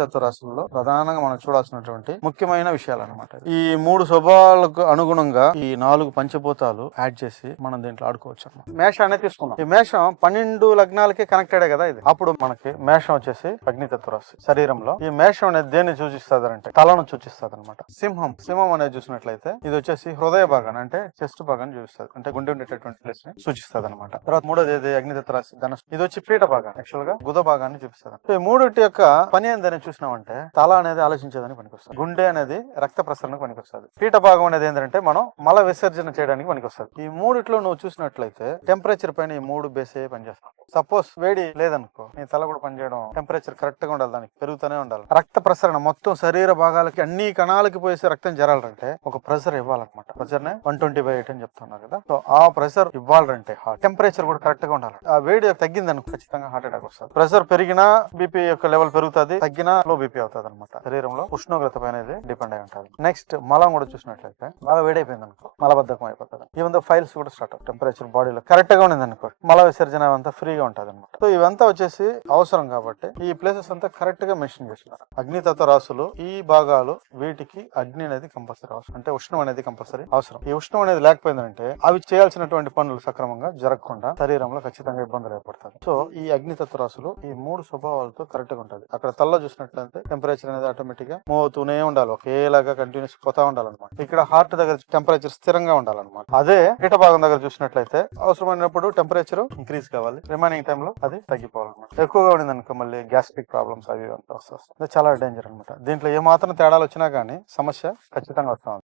తత్వ రాశుల్లో ప్రధానంగా మనం చూడాల్సినటువంటి ముఖ్యమైన విషయాలు అనమాట ఈ మూడు స్వభావాలకు అనుగుణంగా ఈ నాలుగు పంచభూతాలు యాడ్ చేసి మనం దీంట్లో ఆడుకోవచ్చు అన్నమాట మేషం అనేది తీసుకున్నాం ఈ మేషం పన్నెండు లగ్నాలకి కనెక్టెడ్ కదా ఇది? అప్పుడు మనకి మేషం వచ్చేసి అగ్నితత్వ రాశి శరీరంలో. ఈ మేషం అనేది దేన్ని సూచిస్తుంది అంటే తలను సూచిస్తుంది అనమాట సింహం సింహం అనేది చూసినట్లయితే ఇది వచ్చేసి హృదయ భాగాన్ని అంటే చెస్ట్ భాగాన్ని చూపిస్తుంది. అంటే గుండె ఉండేటటువంటి ప్లేస్ని సూచిస్తుంది అనమాట తర్వాత మూడోది ఏది? అగ్నితత్వ రాశి ధనుసు ఇది వచ్చి పీఠ భాగం యాక్చువల్గా గుద భాగాన్ని చూపిస్తుంది ఈ మూడిటి యొక్క పని ఏందని చూసినామంటే తల అనేది ఆలోచించేదానికి పనికొస్తుంది. గుండె అనేది రక్త ప్రసరణకు పనికొస్తుంది. పీఠ భాగం అనేది ఏంటంటే మనం మల విసర్జన చేయడానికి పనికొస్తుంది. ఈ మూడిట్లో నువ్వు చూసినట్లయితే టెంపరేచర్ పైన ఈ మూడు బేస్ అయ్యి పనిచేస్తాం సపోజ్ వేడి లేదనుకో నీ తల కూడా పనిచేయడం టెంపరేచర్ కరెక్ట్గా ఉండాలి దానికి పెరుగుతూనే ఉండాలి. రక్త ప్రసరణ మొత్తం శరీర భాగాలకి అన్ని కణాలకి పోయేసి రక్తం జరాలంటే ఒక ప్రెషర్ ఇవ్వాలన్నమాట. ప్రెషర్ నే వన్ ట్వంటీ బై ఎయిట్ అని చెప్తున్నారు కదా. సో ఆ ప్రెషర్ ఇవ్వాలంటే హార్ట్ టెంపరేచర్ కూడా కరెక్ట్గా ఉండాలి ఆ వేడి తగ్గింది అనుకో ఖచ్చితంగా హార్ట్ అటాక్ వస్తుంది. ప్రెషర్ పెరిగినా బీపీ యొక్క లెవెల్ పెరుగుతుంది తగ్గినా లో బీపీ అవుతుంది అనమాట శరీరంలో ఉష్ణోగ్రత పైన డిపెండ్ అయి ఉంటుంది. నెక్స్ట్ మలం కూడా చూసినట్లయితే బాగా వేడైపోయింది అనుకో మలబద్ధకం అయిపోతుంది. ఈవెన్ ఫైల్స్ కూడా స్టార్ట్ టెంపరేచర్ బాడీలో కరెక్ట్గా ఉంది అనుకో మల విసర్జన అంతా ఫ్రీ ఫ్రీగా ఉంటుంది అనమాట సో ఇవంతా వచ్చేసి అవసరం కాబట్టి ఈ ప్లేసెస్ అంతా కరెక్ట్గా మెన్షన్ చేస్తున్నారు. అగ్నితత్వ రాసులు ఈ భాగాలు వీటికి అగ్ని అనేది కంపల్సరీ అవసరం. అంటే ఉష్ణం అనేది కంపల్సరీ అవసరం. ఈ ఉష్ణం అనేది లేకపోయిందంటే అవి చేయాల్సినటువంటి పనులు సక్రమంగా జరగకుండా శరీరంలో ఖచ్చితంగా ఇబ్బందులు ఏర్పడతాయి సో ఈ అగ్నితత్వ రాసులు ఈ మూడు స్వభావాలతో కరెక్ట్గా ఉంటుంది. అక్కడ తల్ల చూసినట్లయితే టెంపరేచర్ అనేది ఆటోమేటిక్గా మూవ్ అవుతూనే ఉండాలి. ఒకేలాగా కంటిన్యూస్ పోతా ఉండాలన్నమాట. ఇక్కడ హార్ట్ దగ్గర టెంపరేచర్ స్థిరంగా ఉండాలన్నమాట. అదే పీఠ భాగం దగ్గర చూసినట్లయితే అవసరమైనప్పుడు టెంపరేచర్ ఇంక్రీజ్ కావాలి. రిమైనింగ్ టైంలో అది తగ్గిపోవాలన్నమాట. ఎక్కువగా ఉండింది అనుకో మళ్ళీ గ్యాస్ట్రిక్ ప్రాబ్లమ్స్ అవి అంతా వస్తుంది చాలా డేంజర్ అనమాట దీంట్లో ఏ మాత్రం తేడాలు వచ్చినా కానీ సమస్య ఖచ్చితంగా వస్తుంది